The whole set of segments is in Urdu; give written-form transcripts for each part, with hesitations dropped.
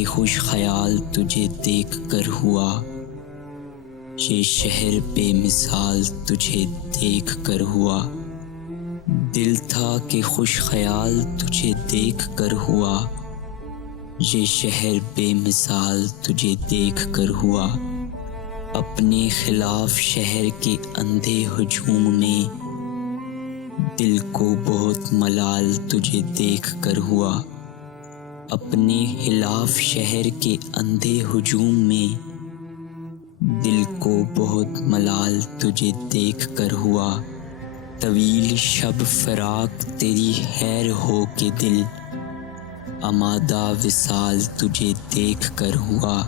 کہ خوش خیال تجھے دیکھ کر ہوا، یہ شہر بے مثال تجھے دیکھ کر ہوا۔ دل تھا کہ خوش خیال تجھے دیکھ کر ہوا، یہ شہر بے مثال تجھے دیکھ کر ہوا۔ اپنے خلاف شہر کے اندھے ہجوم میں دل کو بہت ملال تجھے دیکھ کر ہوا۔ اپنے خلاف شہر کے اندھے ہجوم میں دل کو بہت ملال تجھے دیکھ کر ہوا۔ طویل شب فراق تیری خیر ہو کے دل آمادہ وصال تجھے دیکھ کر ہوا۔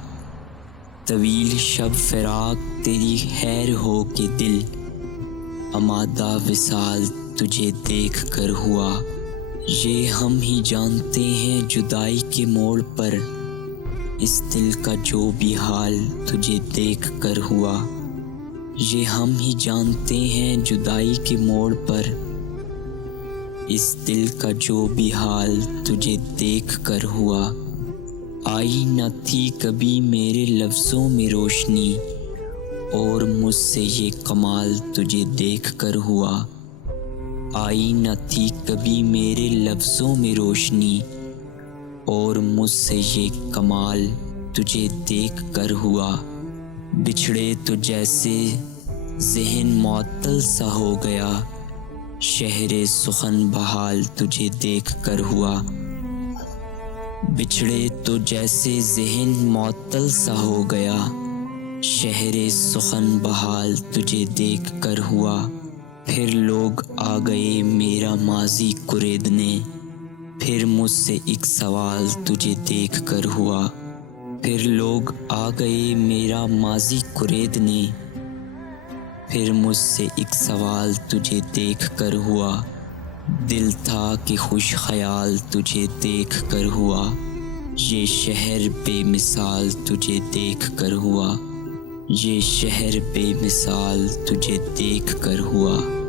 طویل شب فراق تیری خیر ہو کے دل آمادہ وصال تجھے دیکھ کر ہوا۔ یہ ہم ہی جانتے ہیں جدائی کے موڑ پر اس دل کا جو بھی حال تجھے دیکھ کر ہوا۔ یہ ہم ہی جانتے ہیں جدائی کے موڑ پر اس دل کا جو بھی حال تجھے دیکھ کر ہوا۔ آئی نہ تھی کبھی میرے لفظوں میں روشنی اور مجھ سے یہ کمال تجھے دیکھ کر ہوا۔ آئی نہ تھی کبھی میرے لفظوں میں روشنی اور مجھ سے یہ کمال تجھے دیکھ کر ہوا۔ بچھڑے تو جیسے ذہن معطل سا ہو گیا، شہر سخن بحال تجھے دیکھ کر ہوا۔ بچھڑے تو جیسے ذہن معطل سا ہو گیا، شہر سخن بحال تجھے دیکھ کر ہوا۔ پھر لوگ آ گئے میرا ماضی کریدنے، پھر مجھ سے ایک سوال تجھے دیکھ کر ہوا۔ پھر لوگ آ گئے میرا ماضی کریدنے، پھر مجھ سے ایک سوال تجھے دیکھ کر ہوا۔ دل تھا کہ خوش خیال تجھے دیکھ کر ہوا، یہ شہر بے مثال تجھے دیکھ کر ہوا۔ یہ شہر بے مثال تجھے دیکھ کر ہوا۔